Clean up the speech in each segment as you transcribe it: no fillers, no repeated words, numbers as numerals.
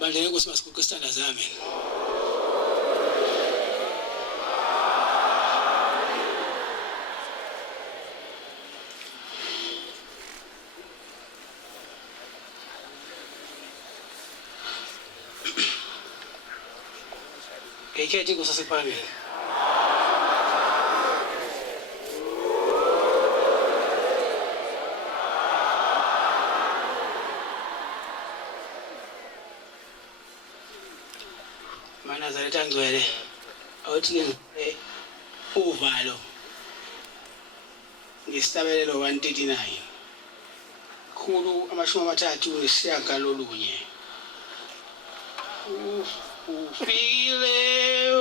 Bandle Nkosi Masikoko standards amen. Keketi kusasepani. Mana zaleta ngwele awuthi uvalo ngestabelelo 139 khulu amashumi amathathu nesishiyagalolunye ufile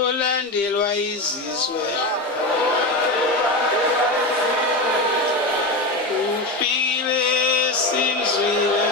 olandelwa izizwe ufile simzwile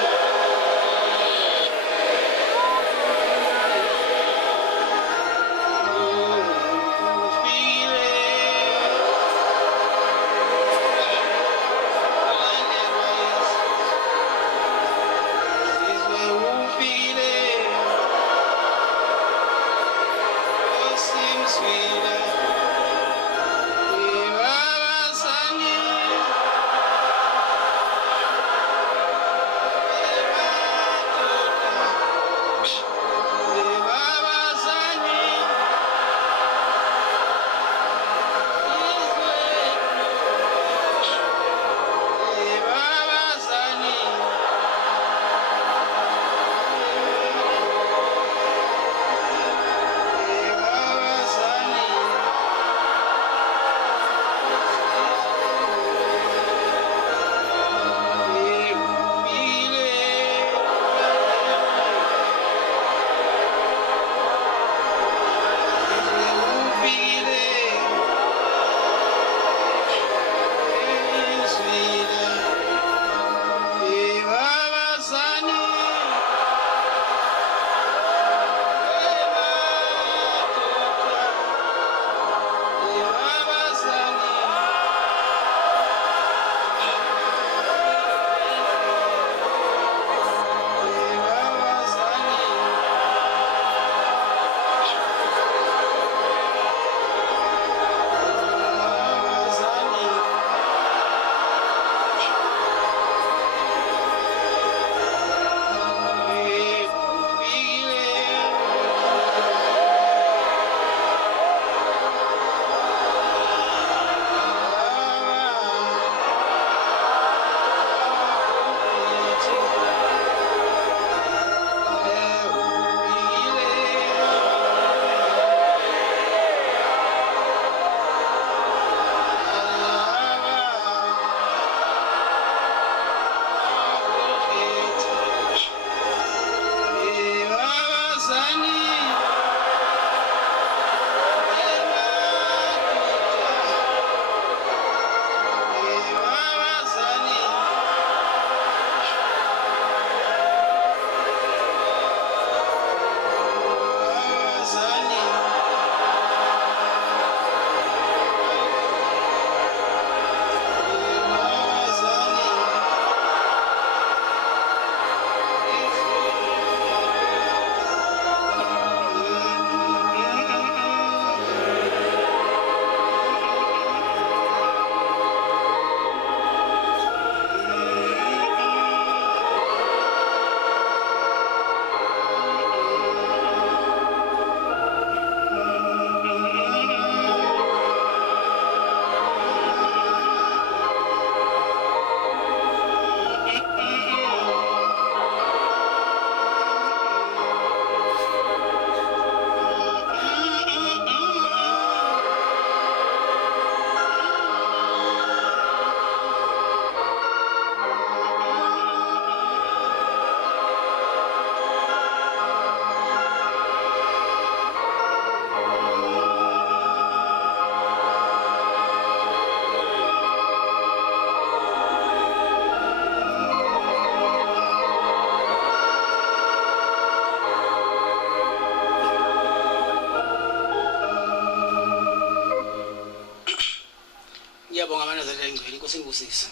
Ngiyabonga amanazareta engcwele inkosi engusisi.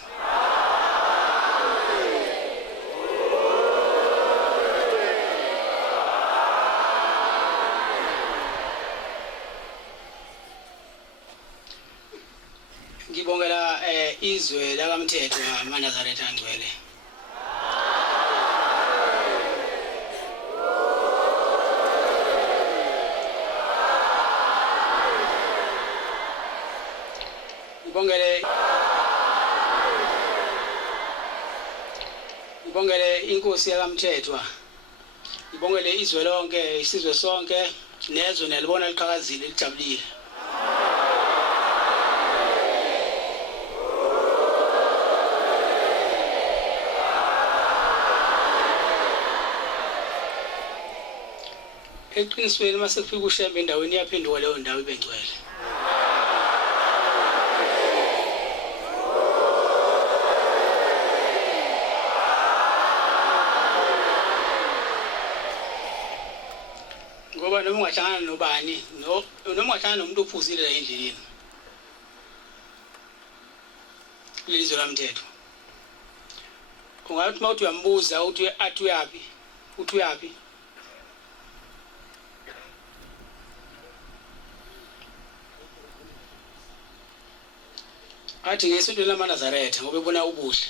izwe lakaMthethwa amaNazaretha angcwele. Ngibongele inkosi yakaMthethwa. Ngibongele izwe lonke, isizwe sonke, nezwe nelibona liqhakazile lijabulile. Eqinisweni mase kufika uShembe endaweni yaphenduka leyo ndawo ibengcwele. Ngoba noma ungahlangana nobani noma ungahlangana nomuntu ophuzile la endleleni lelizwe laMthethwa, ungathi mawuthi uyambuza uthi athi uyapi, uthi uyapi, athi ngesontweni lamaNazaretha ngoba ebona ubuhle.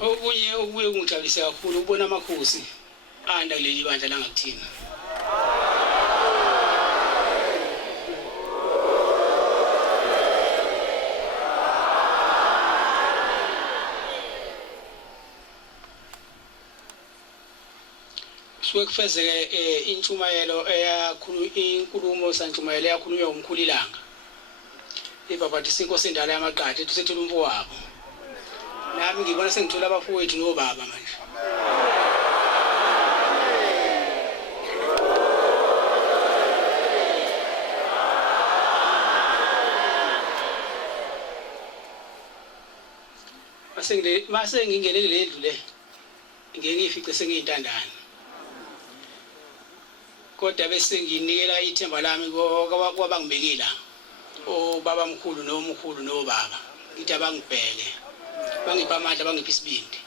Okunye okubuye kungijabulise kakhulu ukubona amakhosi anda kuleli bandla langakuthina. Suke kufezeke intshumayelo inkulumo santshumayelo eyakhulunywa umkhulilanga. Ibabhathisa inkosi endala yamaqathe ethethela umfowabo. Nami ngibona sengithola abafowethu nobaba manje. Mase ngingenele lendlu le ngeke ngifice sengiyintandane. Kodwa bese nginikela ithemba lami kwabangibekela obaba mkhulu nomkhulu nobaba. Ngithi abangibheke, bangipha amandla, bangipha isibindi.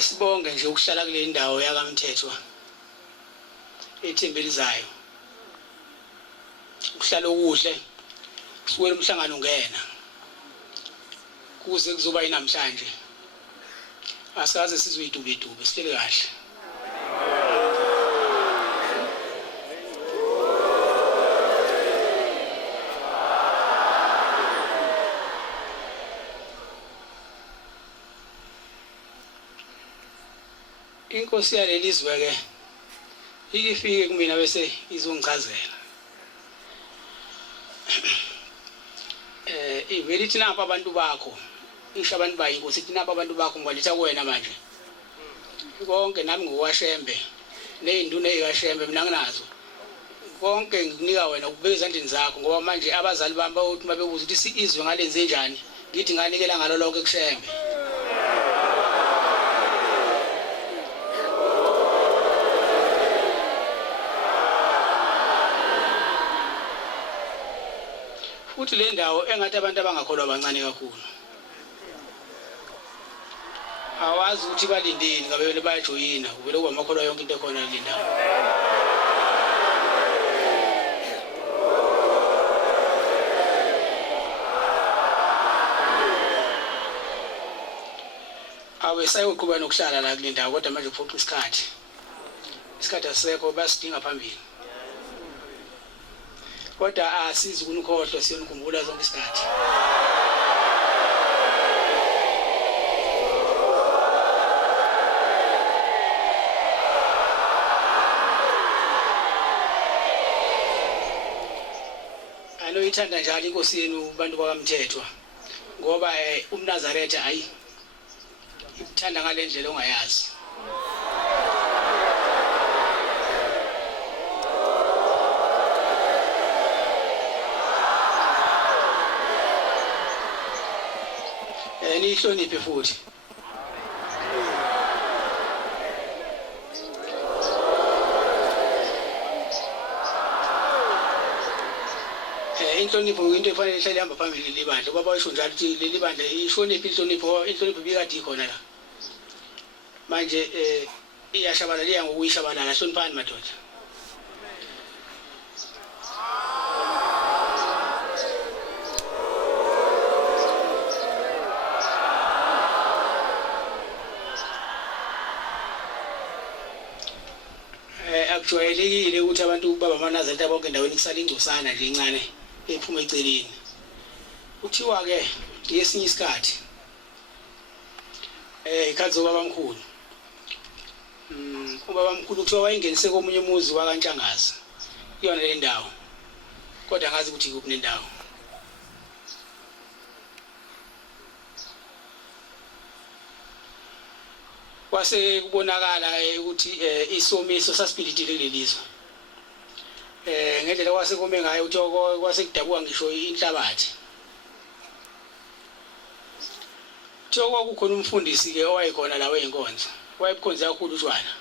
Sibonge nje ukuhlala kule ndawo yakaMthethwa ethembelizayo. Ukuhlala okuhle kusuke umhlangano ungena kuze kuzoba inamhlanje. Asaze sizoyidubedube sihlele kahle. Inkosi yalelizwe ke ikifike kumina bese izongichazela. Iveli thina apha abantu bakho, isho abantu bayinkosi thina apha abantu bakho ngwaletha kuwena manje. Konke nami ngowaShembe, nezinduna ezikaShembe mina nginazo. Konke nginika wena ukubeka ezandleni zakho ngoba manje abazali bami bayothi mabebuza ukuthi izwe ngalenze njani, ngithi nganikela ngalo lonke kuShembe. Futhi le ndawo engathi abantu abangakholwa abancane kakhulu. Awazi ukuthi balindeni ngabe bayajoyina uvele kuba amakholwa yonke into ekhona le ndawo. Awe sayoqhubeka nokuhlala la kule ndawo kodwa manje kuphoqa isikhathi. Isikhathi asisekho basidinga phambili. Kodwa asizi ukunukhohlwa siyonikhumbula zonke isikhathi. Anoyithanda njalo inkosi yenu bantu bakaMthethwa ngoba umNazaretha hayi ithanda ngale ndlela ongayazi. Nihloniphe futhi. inhlonipho into efanele ihlale ihamba phambili leli bandla ngoba bayisho njalo ukuthi leli bandla ishoniphi inhlonipho bikade ikhona la manje iyashabalala ngokuyishabalala hloniphani madoda akujwayelekile ukuthi abantu baba amanazareta bonke endaweni kusala ingcosana nje incane ephuma eceleni kuthiwa ke yesinye isikhathi ikhathi baba mkhulu ubaba mkhulu kuthiwa wayingenise komunye umuzi wakaNtshangazi iyona le ndawo kodwa ngazi ukuthi kuphi nendawo kwase kubonakala ukuthi isomiso sasipilitile kulelizwe ngendlela kwase kome ngayo ukuthi kwase kudabuka ngisho inhlabathi Tshoko kukhona umfundisi ke owayekhona la weinkonzo wayebukhonza kakhulu utshwala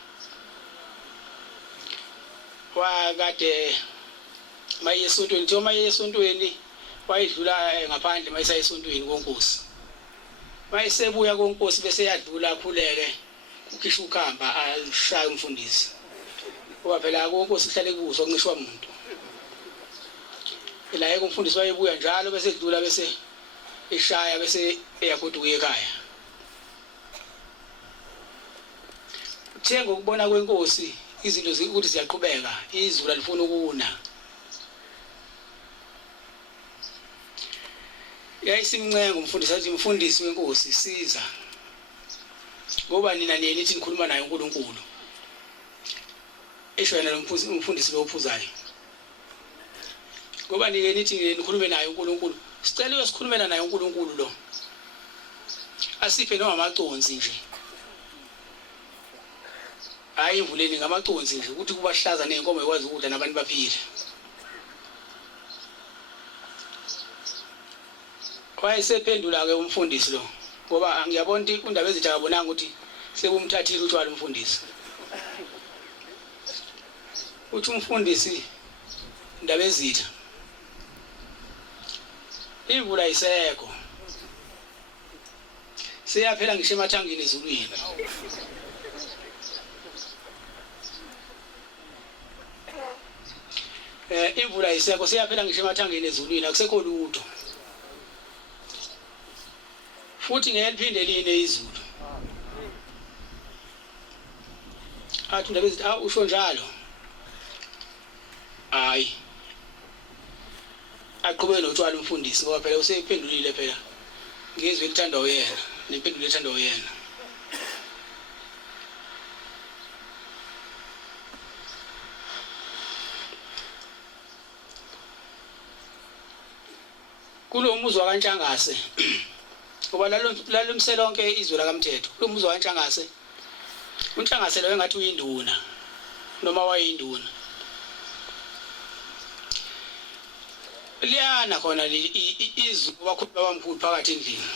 wakade maye esontweni nje maye esontweni wayidlula ngaphandle mayisa esontweni konkosi mayisebuya konkosi bese yadlula akhuleke ukhishwa ukhamba ashaya umfundisi ngoba phela konkosi ihlale kuzo nqishwa umuntu la yeke umfundisi wayebuya njalo bese edlula bese eshaya bese eyagoduka ekhaya uthenga ukubona kwenkosi izinto ukuthi ziyaqhubeka izulu alifuna ukuna yayisimncenga umfundisi athi umfundisi wenkosi siza ngoba nina nithi nikhuluma naye uNkulunkulu esho yena lo umfundisi lo ophuzayo ngoba nithi nikhulume naye uNkulunkulu sicela uyosikhulumela naye uNkulunkulu lo asiphe noma amaconsi nje hayi imvuleni ngamaconsi nje ukuthi kubahlaza nenkomo ekwazi ukudla nabantu baphile wayesephendula ke umfundisi lo ngoba ngiyabona ukuthi undaba ezitha akabonanga ukuthi sekumthathile utshwala umfundisi uthi umfundisi indaba ezitha imvula isekho siyaphela ngisho emathangini ezulwini imvula isekho siyaphela ngisho emathangini ezulwini akusekho lutho futhi ngeke liphinde line izulu athi indaba ezithi usho njalo hayi aqhubeke notshwala umfundisi ngoba phela useyiphendulile phela ngizwe lithandwa uyena nempendulo ethandwa uyena kulo muzi wakaNtshangase ngoba lalumse lonke izwe lakaMthetho kulo muzi wakaNtshangase uNtshangase lo engathi uyinduna noma wayinduna liyana khona izwi bakhulu babamkhulu phakathi endlini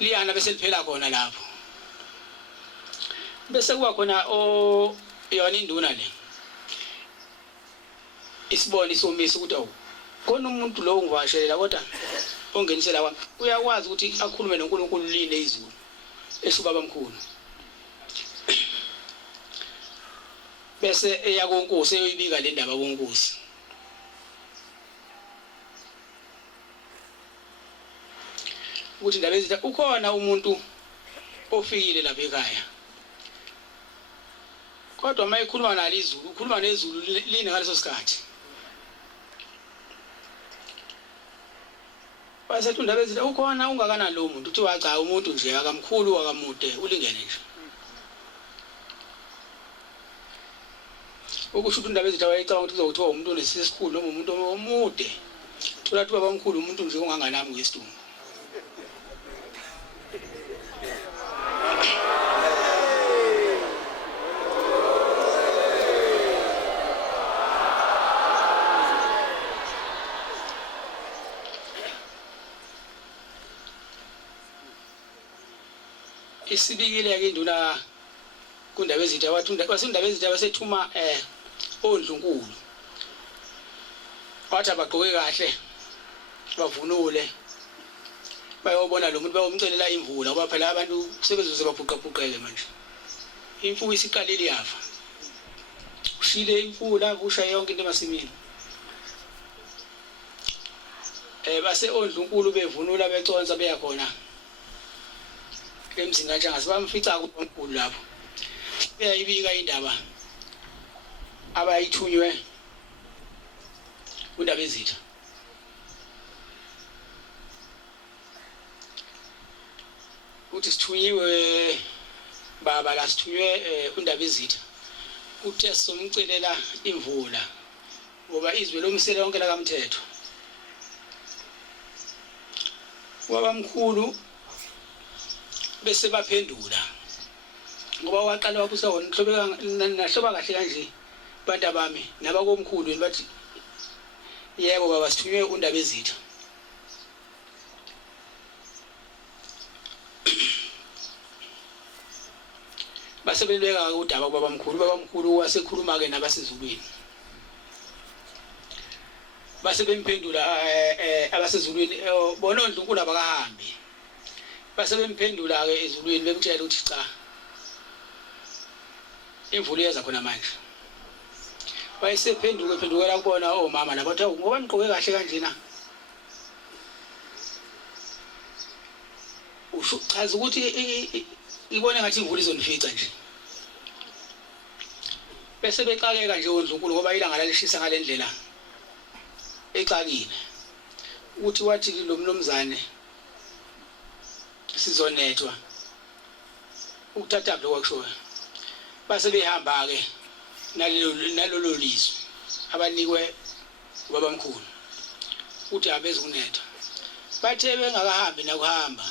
liyana bese liphela khona lapho bese kuba khona yona induna le isibona isomiso ukuthi awu khona umuntu lo ungivashelela kodwa ongenisela kwami uyakwazi ukuthi akhulume noNkulunkulu line izulu esuka babamkhulu bese eyakonkosi eyoyibika le ndaba konkosi ukuthi indaba ezitha ukhona umuntu ofikile lapha ekhaya kodwa mayikhuluma nalo izulu ukhuluma nezulu line ngaleso sikhathi basethi indaba ezitha ukhona ungakana lo muntu uthi wacha umuntu nje akamkhulu akamude ulingene nje ukusho ukuthi indaba ezitha wayecanga ukuthi kuzokuthiwa umuntu onesisikhulu noma umuntu omude tholathi babamkhulu umuntu nje onganganami ngesidumbu isibikile ke induna kundaba ezitha wasindaba ezitha basethuma ondlunkulu wathi abagqoke kahle bavunule bayobona lo muntu bayomcelela imvula ngoba phela abantu sebezuze babhuqabhuqeke manje imfuyo isiqalile yafa ushile imfula kusha yonke into emasimini base ondlunkulu bevunula beconsa beya khona emzini kaNtshanga sibamfica kuNkulunkulu lapho uyayibika indaba abayithunywe uNdaba Ezitha uthi sithunyiwe baba la sithunywe uNdaba Ezitha uthe somcelela imvula ngoba izwe lomsele lonke la kaMthetho wabamkhulu bese baphendula ngoba waqala wabusa wona hlobeka nahloba kahle kanje bantu abami nabakomkhulu bathi yebo baba sithunywe uNdaba Ezitha basebeleka udaba babamkhulu wasekhuluma ke nabasezulwini base bemphendula abasezulwini bona uNkulunkulu abakahambi base bemphendula ke ezulwini bemtshela ukuthi cha imvula iyaza khona manje bayisephendukela kubona omama labathi ngoba niqoke kahle kanjena usho chaza ukuthi ibone ngathi imvula izonifica nje bese bexakeka nje uNkulunkulu ngoba ilanga lalishisa ngalendlela exakile uthi wathi lo mnomzane sizonethwa ukuthatha lokho kushoyo base behamba ke nalolo lizwi abanikwe babamkhulu uthi abeze kunetha bathe bengakahambi nakuhamba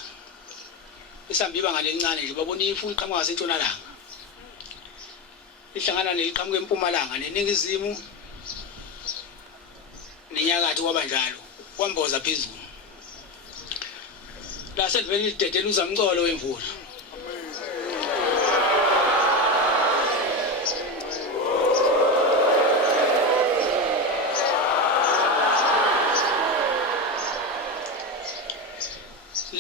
isihamba ibanga lencane nje babona imfuyo iqhamuka ngasentshonalanga ihlangana neliqhamuka empumalanga neningizimu nenyakatho kwabanjalo kwamboza phezulu la selivele lidedela uzamcolo wemvula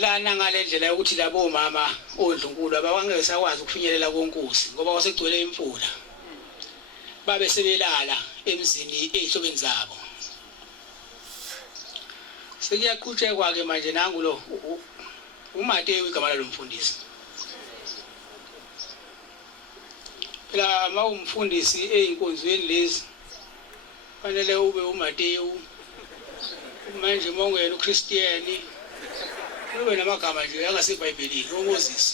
lana ngalendlela yokuthi labo mama oNdlunkulu abangeke sakwazi ukufinyelela konkosi ngoba wasegcwele imfula babe sebelala emzini ezihlobeni zabo sekuyaqhutshekwa ke manje nangulo uMateyu igama lalomfundisi phela mawumfundisi einkonzweni lezi fanele ube uMateyu manje mongena uChristiyani ube namagama nje angaseBhayibhelini oMoses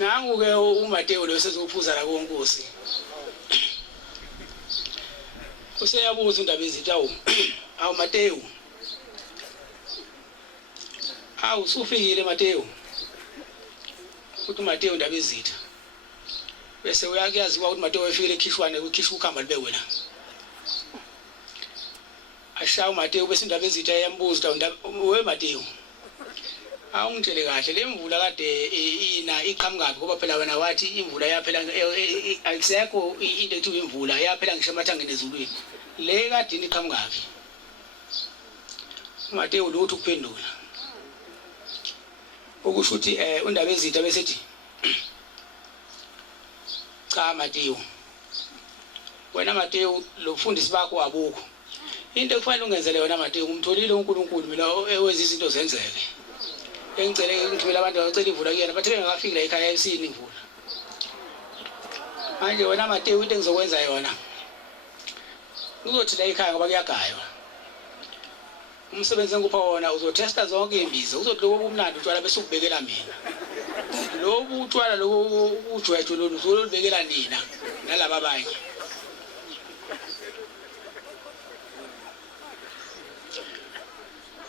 nangu ke uMateyu lo sezophuza la konkosi useyabuza uNdaba Ezitha awu Mateyu awu usufikile Mateyu uthi Mateyu uNdaba Ezitha bese uyakuyaziwa ukuthi Mateyu efikile ekhishwane ukhishwa ukhamba libe wena ashawu Mateyu bese uNdaba Ezitha yambuza we Mateyu awungitshele kahle le mvula kade ina iqhamuka ngoba phela wena wathi imvula yaphela ayisekho into ethi imvula yaphela ngisho emathangeni ezulwini le kade iqhamuka uMateyu lutho ukuphendula ukusho ukuthi uNdaba Ezitha bese ethi cha Mateyu wena Mateyu lo mfundisi bakho abukho into ekufanele ungenzele yona Mateyu umtholile uNkulunkulu mina ewenza izinto zenzeke engicele ngithumela abantu abacela imvula kuyena bathe bengakafiki la ekhaya esini imvula manje wena Mateyu into engizokwenza yona uzothi la ekhaya ngoba kuyagaywa umsebenzi engikupha wona uzothesta zonke imbiza uzothi lokho kumnandi utshwala bese ukubekela mina lobu utshwala lokho ujwethu lolu uzolubekela nina nalabo abanye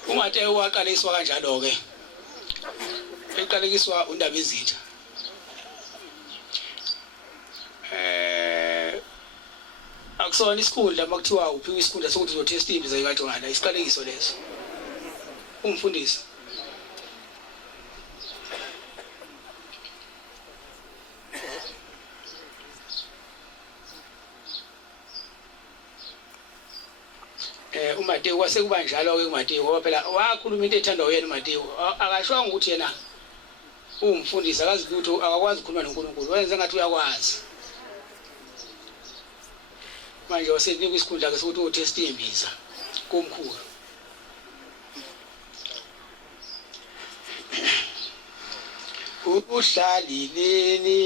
uMateyu waqaliswa kanjalo ke eqalekiswa uNdaba Ezitha akusona isikhundla makuthiwa uphiwe isikhundla sokuthi uzothesta imbiza zikaJohana isiqalekiso leso umfundisi uMateyu wase kuba njalo ke uMateyu ngoba phela wakhuluma into ethandwa uyena uMateyu akashwanga ukuthi yena umfundisi akazi ukuthi akakwazi ukukhuluma noNkulunkulu wenze ngathi uyakwazi manje wasenika isikhundla ke sokuthi uthesta imbiza komkhulu uhlalileni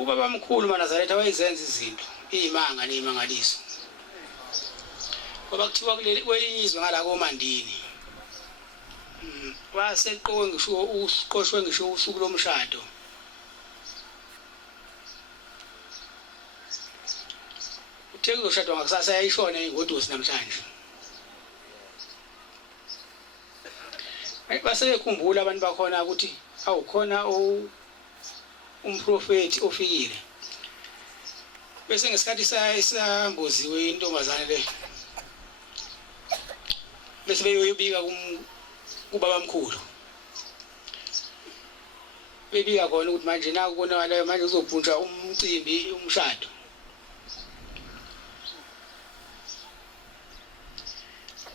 ubaba mkhulu uManazaretha wayezenza izinto izimanga nemangaliso ngoba kuthiwa kwelinye izwe ngala koMandini waseqowe ngisho uqoshwe ngisho usuku lomshado uthe kuzoshadwa ngakusasa yayishona ingodusi namhlanje base bekhumbula abantu bakhona ukuthi awukhona umprofeti ofikile bese ngesikhathi isambuziwe intombazane le bese beyoyibika kubaba mkhulu bebika khona ukuthi manje naku kubonakala manje uzobhuntsha umcimbi umshado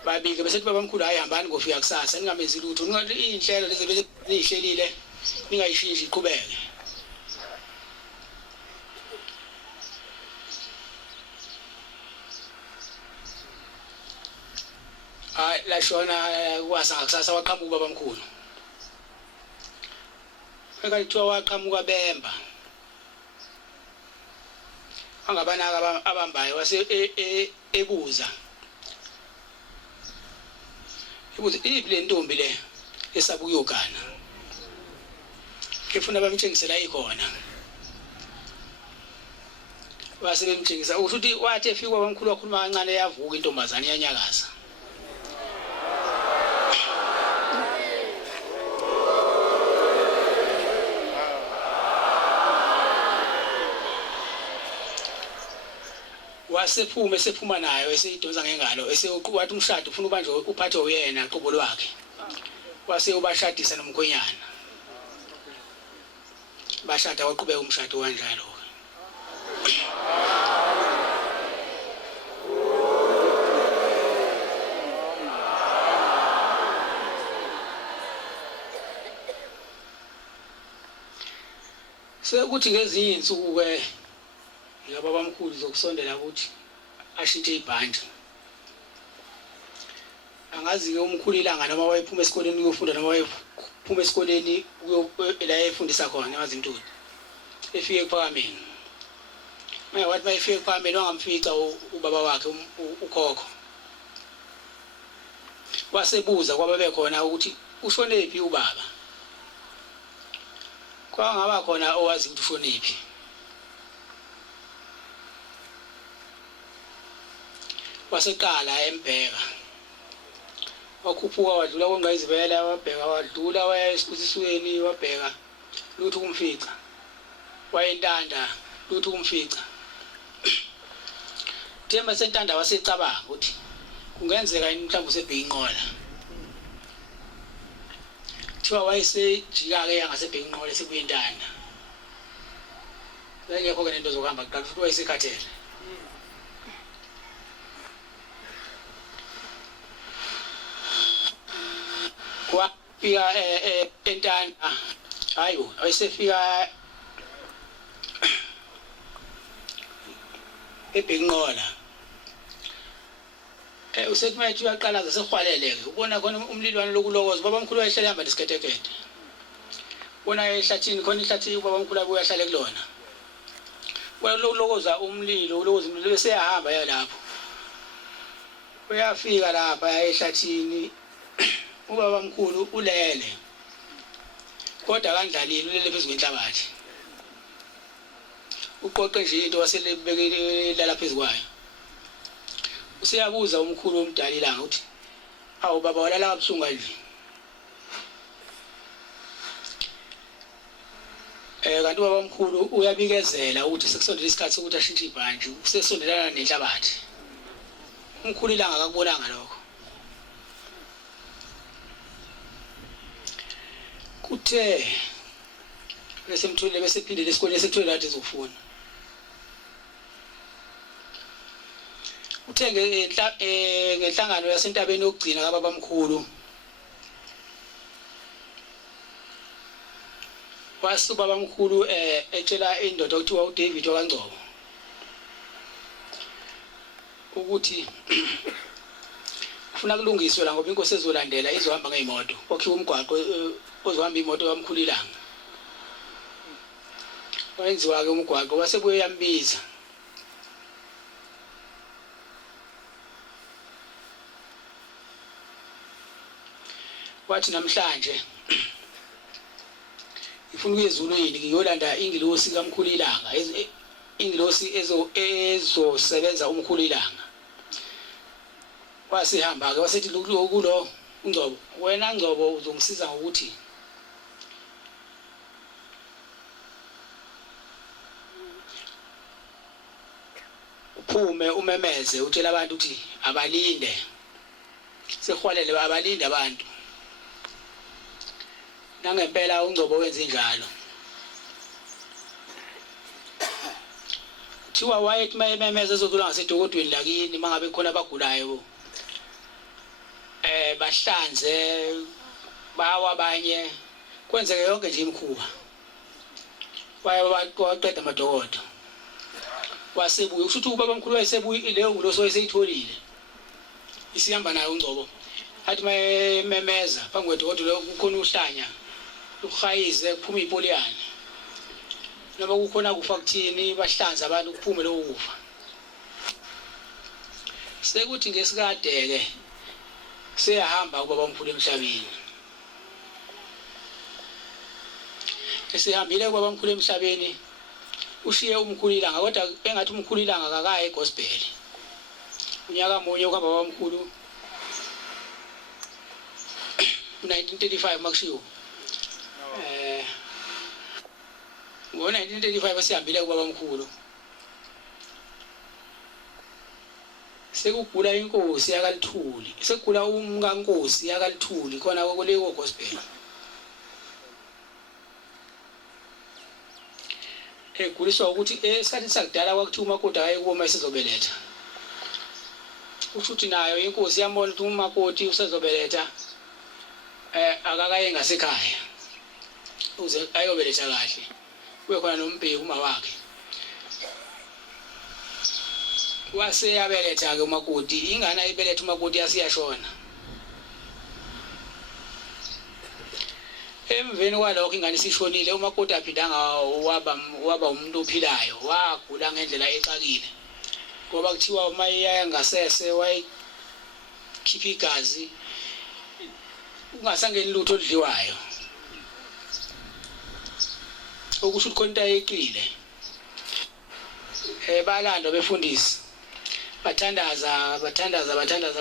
babike bese baba mkhulu ayihambani ngofika kusasa ningamenzi lutho ningathi inhlelo lezi bese nihlelile ningayishintsha iqhubeke la shona kwasa kusasa waqhamuka baba mkhulu ekalithiwa waqhamuka Bemba angabanaka abambayo wase ebuza ibile ntombi le esabuyogana kefuna bamtshengisela ikhona wase bemtshengisa ukuthi wathi efika bamkhulu wakhuluma kancane yavuka intombazane yanyakaza wasephuma nayo eseyidonsa ngengalo eseyowathi umshado ufuna ubanje uphathe uyena qobo lwakhe wase ubashadisa nomkhonyana bashada waqhubeka umshado kanjalo sekuthi ngezinye insuku ke ngababa mkhulu zokusondela ukuthi ashintshe ibhandi angazi ke umkhulu ilanga noma wayephuma esikoleni uyofunda noma wayephuma esikoleni la efundisa khona emazintuli efike ePhakameni manje wathi mayefike ePhakameni wangamfica ubaba wakhe ukhokho wasebuza kwababe khona ukuthi ushonephi ubaba kwangaba khona owazi ukuthi ushonephi waseqala embheka wakhuphuka wadlula kongqayizivela wabheka wadlula waya esikusisweni wabheka lutho kumfica wayentanda lutho kumfica Themba sentanda wasecabanga ukuthi kungenzeka yini mhlawumbe usebheka inqola thiwa wayesejika ke yangasebheka inqola sekuyentanda ngeke ke nento zokuhamba kuqala futhi wayesekhathele wafika entanda hayo wayesefika ebhenqola usethi manje uyaqalaza sehwaleleke ubona khona umlilwane lokulokoza baba mkhulu wayehlala hamba lesiketekete bona ehlathini khona ihlathi baba mkhulu abuya ahlale kulona Lokoza umlilo ulokoza umlilo bese yahamba yalapho uyafika lapha ehlathini ubaba mkhulu ulele kodwa kandlalile ulele phezu kwenhlabathi uqoqe nje into waselebekele lala phezu kwayo usiyabuza umkhulu omdala ilanga uthi awu baba walala kabuhlungu nje kanti ubaba omkhulu uyabikezela ukuthi sekusondela isikhathi sokuthi ashintshe ibhanji usesondelana nenhlabathi umkhulu ilanga akakubonanga lokho kuthe bese mthule bese phindele esikoleni sekuthola lati zokufuna uthe ngenhlangano yasentabeni yokugcina kababa mkhulu wasubaba mkhulu etshela indoda okuthiwa uDavid waKangcobo ukuthi ufuna kulungiswe la ngoba inkosi ezolandela izohamba ngeimoto okhiwa umgwaqo ozohamba imoto kamkhulu ilanga wenziwa ke umgwaqo wasebuye yambiza wathi namhlanje ifuna ukuyezulwini ngiyolanda ingilosi kamkhulu ilanga ingilosi ezosebenza umkhulu ilanga wasihamba ke wasethi kulo uNgcobo wena Ngcobo uzongisiza ngokuthi uphume umemeze utshela abantu ukuthi abalinde sehwalele abalinde abantu nangempela uNgcobo wenze njalo thiwa wayethi mayememeze ezodlula ngasedokodweni lakini mangabe khona abagulayo bahlanze bawa abanye kwenzeke yonke nje imkhuba waqeda amadokodo wasebuye usho ukuthi ubaba mkhulu wayesebuye leyo nguloso wayeseyitholile isihamba nayo uNgcobo athi mayememeza phambi kwedokodo lo kukhona uhlanya ukuhayize kuphuma ipoliyane noma kukhona kufa kuthini bahlanza abantu kuphume lo kufa sekuthi ngesikade ke seyahamba ubaba mkhulu emhlabeni esihambile ubaba mkhulu emhlabeni ushiye umkhulu ilanga kodwa engathi umkhulu ilanga akakaye egospel unyaka munye ukamba baba mkhulu 1935 makushiwo ngo-1935 asihambile kubaba mkhulu sekugula inkosi yakaLithuli sekugula umkankosi yakaLithuli khona kuleko gospel guliswa ukuthi esikhathini sakudala kwakuthi umakoti ayekuma esezobeletha ushuthi nayo inkosi yambona ukuthi umakoti usezobeletha akakaye ngasekhaya uze ayobeletha kahle kube khona nombheki uma wakhe wase yabeletha ke umakoti ingane ayibeletha umakoti yasiyashona emveni kwalokho ingane sishonile umakoti aphindanga waba umuntu ophilayo wagula ngendlela exakile ngoba kuthiwa uma iyaya ngasese wayikhipha igazi ungasangeni lutho oludliwayo okusho ukuthi konke ayeqile balando befundisi bathandaza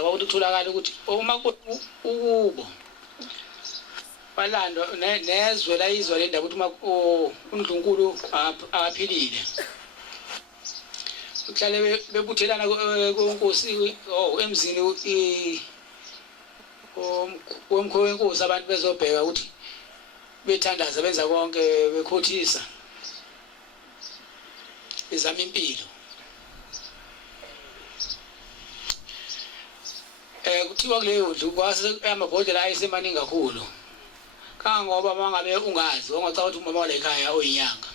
ukuthi kutholakala ukuthi uma ukubo balando nezwe la izwe le ndaba ukuthi uNdlunkulu akaphilile uhlale bebuthelana konkosi emzini womkhulu wenkosi abantu bezobheka ukuthi bethandaza benza konke bekhothisa izama impilo kuthiwa kuleyo ndlu kwase amabhodlela ayisemaningi kakhulu kangoba mangabe ungazi ongacaba ukuthi umama wala ekhaya oyinyanga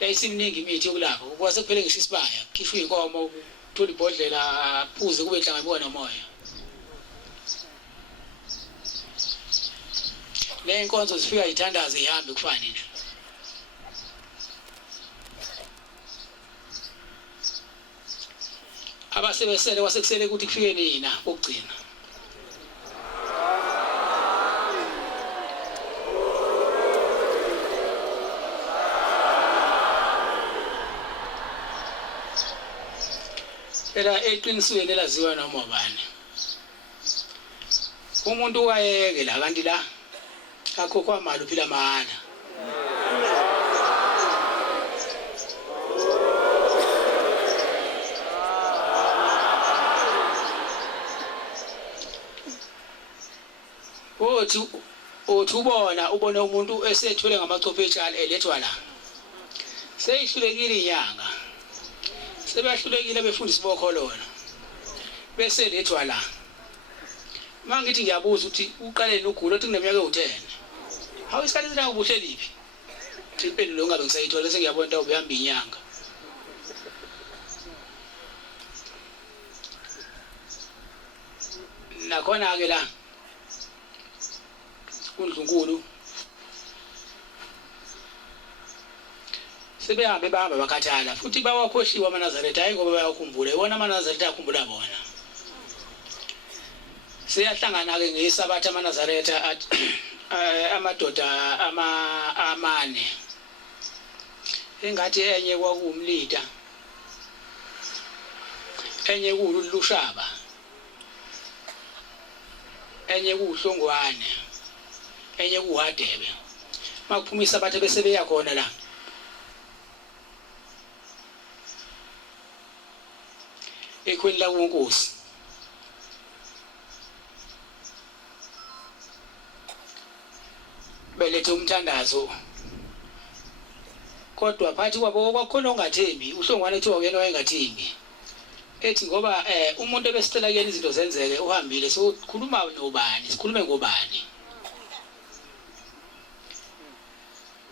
yayisiminingi imithi yokulapha kwase kuphele ngisho isibaya khishwe inkomo kuthola ibhodlela aphuze kube hlanganiwe nomoya le inkonzo zifika ithandaze ihambe kufani nje abasebesele wasekusele ukuthi kufike nina ukugcina phela eqinisweni elaziwa noma ubani umuntu wayeke la kanti la akho kwamali uphila mahala othi ubona umuntu esethule ngamachophetshana elethwa la seyihlulekile inyanga sebahlulekile befundisi bokholona bese lethwa la mangithi ngiyabuza ukuthi uqale nogula uthi kuneminyaka ewu10 hawu isikhathi sina ubuhle liphi impendulo ngabe ngisayithola sengiyabona ukuthi ubehamba inyanga nakhona ke la uNdlunkulu sebehambe bahamba bakhathala futhi bawakhohliwa amaNazaretha hayi ngoba bayakhumbula ibona amaNazaretha akhumbula bona seyahlangana ke ngesabatha amaNazaretha amadoda amane engathi enye kwakuwumlida enye kuLushaba enye kuHlongwane enye kuHadebe makuphuma isabatha bese beya khona la ekhweni la kuNkosi belethe umthandazo kodwa phathi kwabo kwakhona ongathembi uHlongwane ethi wakena wayengathembi ethi ngoba umuntu ebesicela kuyena izinto zenzeke uhambile so khuluma nobani sikhulume ngobani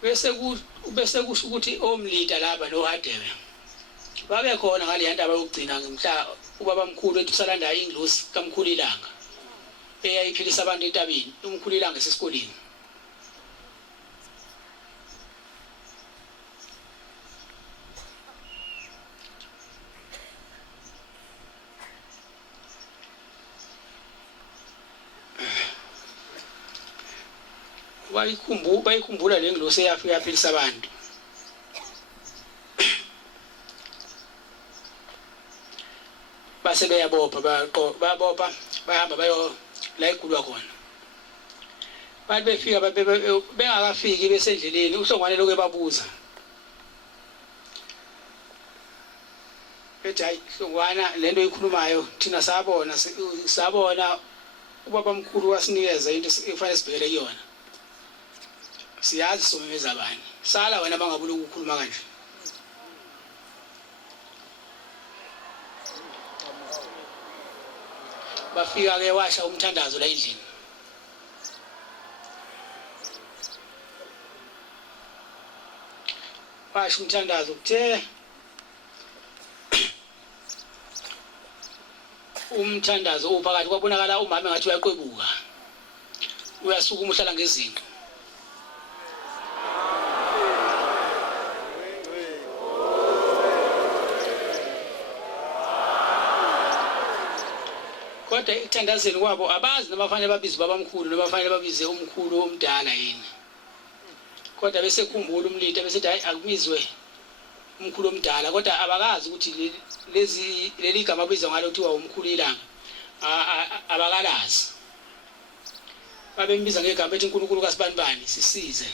bese kusho ukuthi omlida lapha noHadebe babe khona ngale ndaba yokugcina ngemhla ubabamkhulu ethi usalanda inglosi kaMkhulu Ilanga eyayiphilisa abantu entabeni uMkhulu Ilanga esesikoleni bayikhumbula le nglosi eyafika yaphilisa abantu base beyabopha bayabopha bahamba bayo la ikhulwa khona bathi befika bengakafiki besendleleni uHlongwane lokho ebabuza ethi hayi Hlongwana lento ikhulumayo thina sabona ubabamkhulu wasinikeza into efanele sibhekele kuyona siyazi somemeza abani sala wena bangabula ukukhuluma kanje bafika ke washa umthandazo la endlini washa umthandazo kuthe umthandazo uphakathi kwabonakala umama ngathi uyaqwebuka uyasukuma uhlala ngezinto kodwa ekuthandazeni kwabo abazi nabafanele babize babamkhulu nabafanele babize umkhulu omdala yini kodwa bese khumbula umlita bese hayi akubizwe umkhulu omdala kodwa abakazi ukuthi leli gama abizwa ngalo kuthiwa umkhulu Ilanga abakalazi babembiza ngegama ethi uNkulunkulu kaSibanibani sisize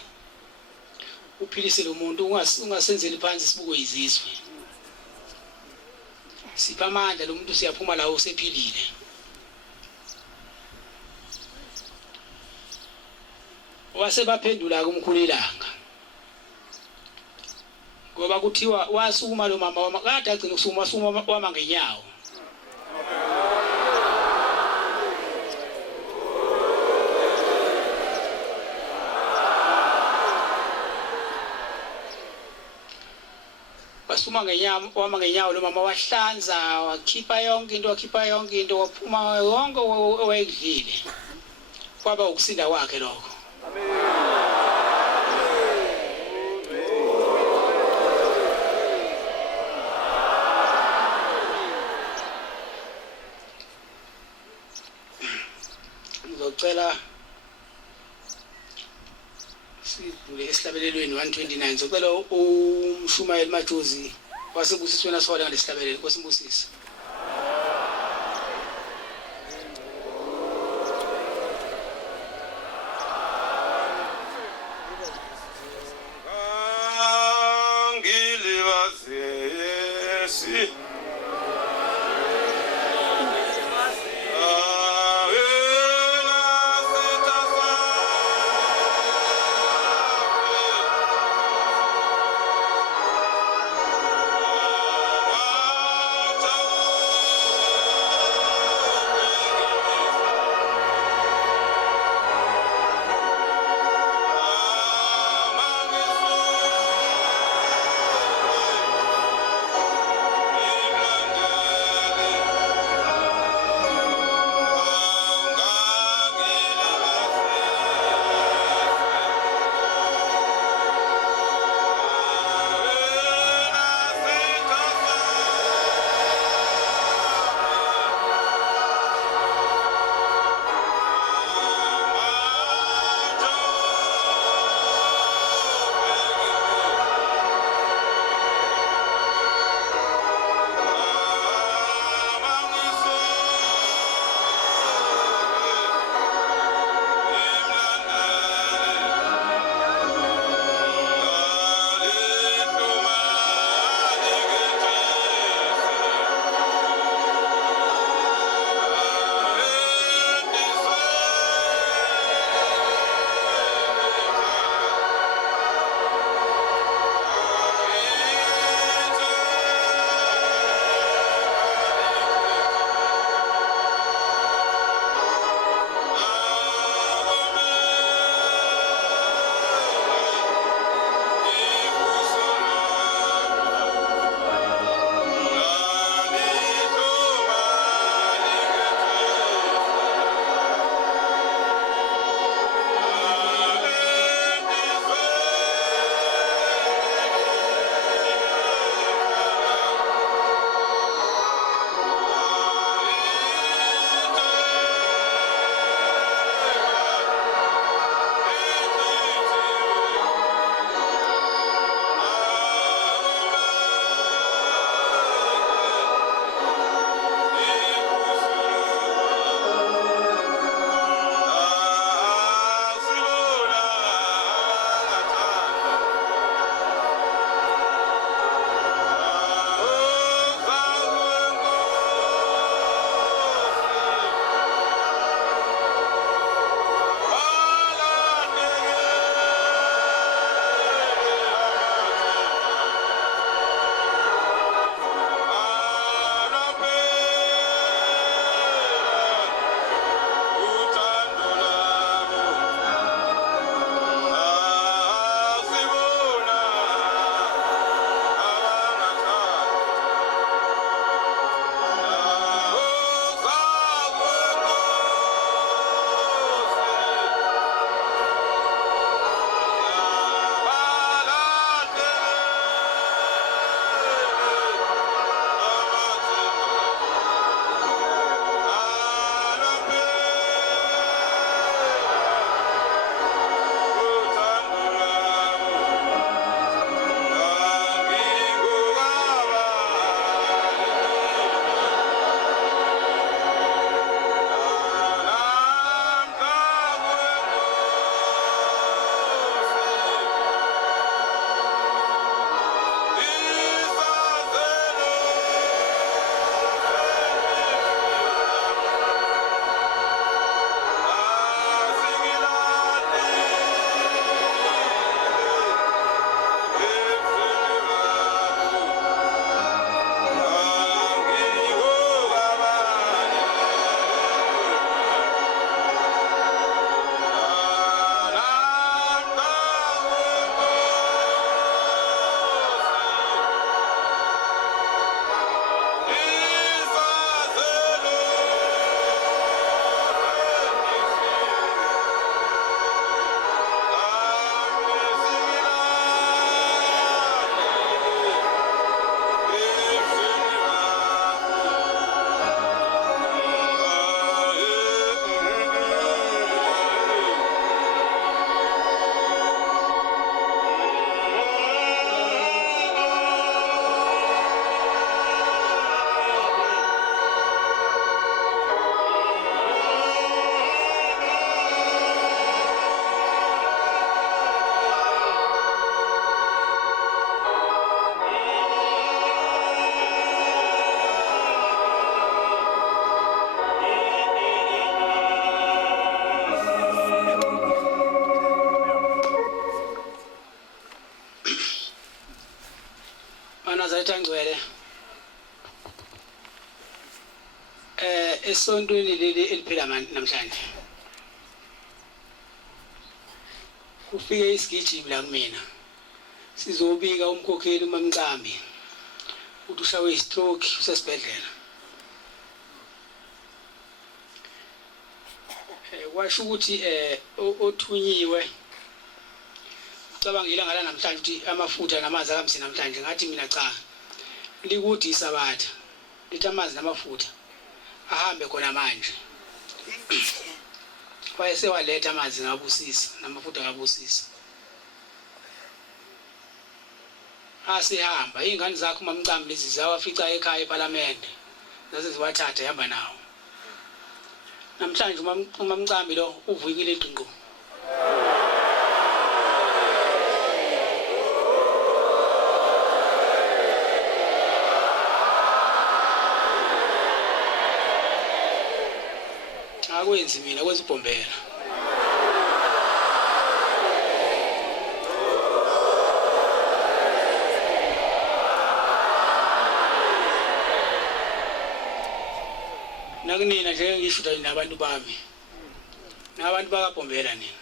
uphilise lo muntu ungasenzeli phansi sibuko izizwe sipha amandla lo muntu siyaphuma la usephilile wase baphendula kumkhulu Ilanga ngoba kuthiwa wasukuma lo mama kade agcina ukusukuma wama ngenyawo wasuma wama ngenyawo lo mama wahlanza wakhipha yonke into waphuma wonke owayekudlile kwaba ukusinda kwakhe lokho ngizocela sidlule esihlabelelweni 129 ngizocela umshumayeli Majuzi wasebusisweni asihole ngalesihlabelelo Nkosi Mbusisi. esontweni leli eliphela namhlanje kufike isigijimi la kumina sizobika umkhokheli uMamncambi ukuthi ushawe istroke usesibhedlela washo ukuthi othunyiwe cabangile ngala namhlanje ukuthi amafutha namanzi akamsi namhlanje ngathi mina cha likuthi isabatha lithi amanzi namafutha ahambe khona manje wayesewaletha amanzi ngabusisa namafutha ngabusisa asihamba ingane zakho uMamncambi lezi zawafica ekhaya eParliament zaze ziwathatha ihamba nawo namhlanje uMamncambi lo uvukile iqinqo akwenzi mina kwenza ubhombela nakunina nje ngisho ukuthi nabantu bami nabantu bakabhombela nina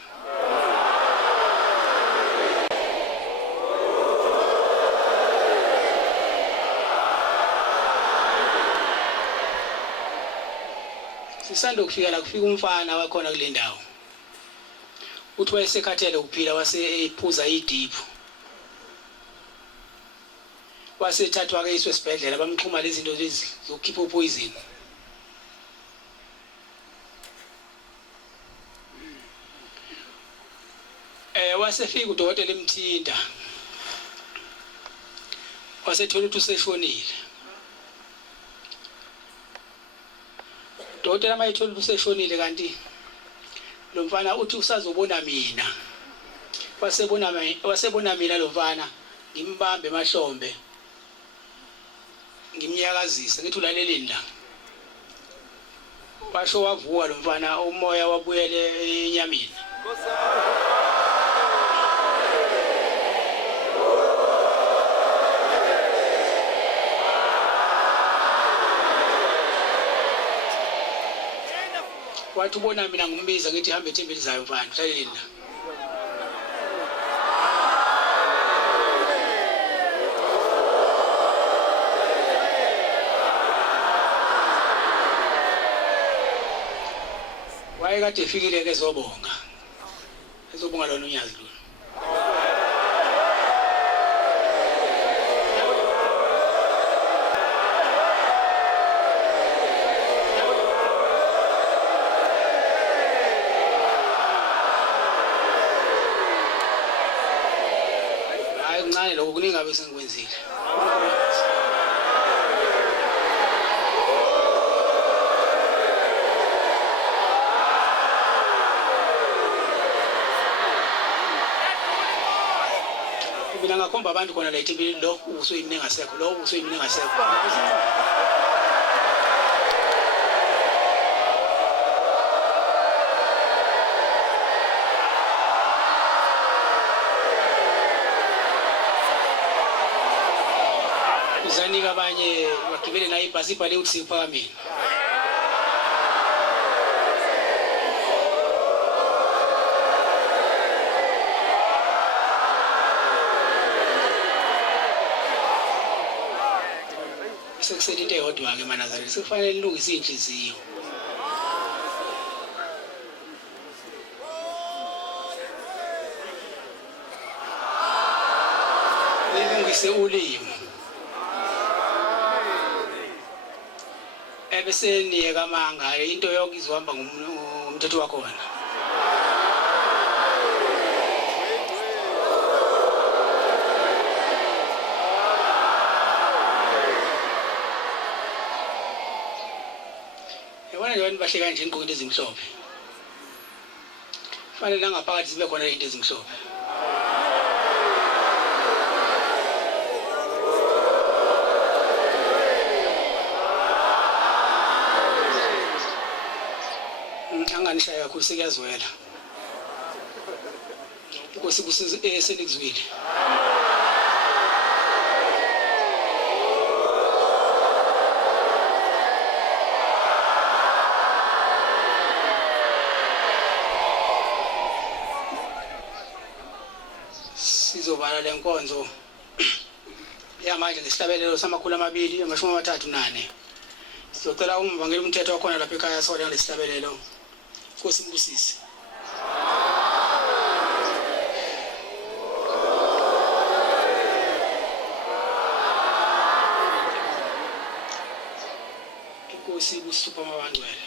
sisanda ukufika la kufika umfana wakhona kule ndawo uthi wayesekhathele ukuphila wase ephuza idiphu wasethathwa ke iswe esibhedlela bamxhuma lezi zinto lezi zokukhipha poison wasefika udokotela emthinta wasethola ukuthi useshonile udokotela mayithola ukuthi useshonile kanti lo mfana uthi usazobona mina wasebona mina lo mfana ngimbambe emahlombe ngimnyakazisa ngithi ulaleleni la washo wavuka lo mfana umoya wabuyele enyameni wathi ubona mina ngimbiza ngithi hambe ethembeni zayo mfana hlaleleni la wayekade efikile ke ezobonga lona unyazi lona hayi kuncane lokho kuningi abe sengikwenzile mina ngakhomba abantu khona la ethempelini lo ubusoyimini engasekho lo ubusoyimini engasekho uzanika abanye bagibele nayo ibhasi ibhale ukuthi siphakameni sekusele into eyodwa ke manazari sekufanele nilungise inhliziyo nilungise ulimi ebese niyeka amanga into yonke izohamba ngumthetho wakhona abantu bahle kanje ingqondo ezimhlophe fanele nangaphakathi sibe khona into ezimhlophe anganishaya kakhulu sekuyazwela ukuthi senikuzwile sizovala lenkonzo yamanje ngesihlabelelo samakhulu 234. Sizocela umvangeli umthetho wakhona lapha ekhaya sona ngesihlabelelo. Nkosi mbusisi. Nkosi busupha mabangcwele.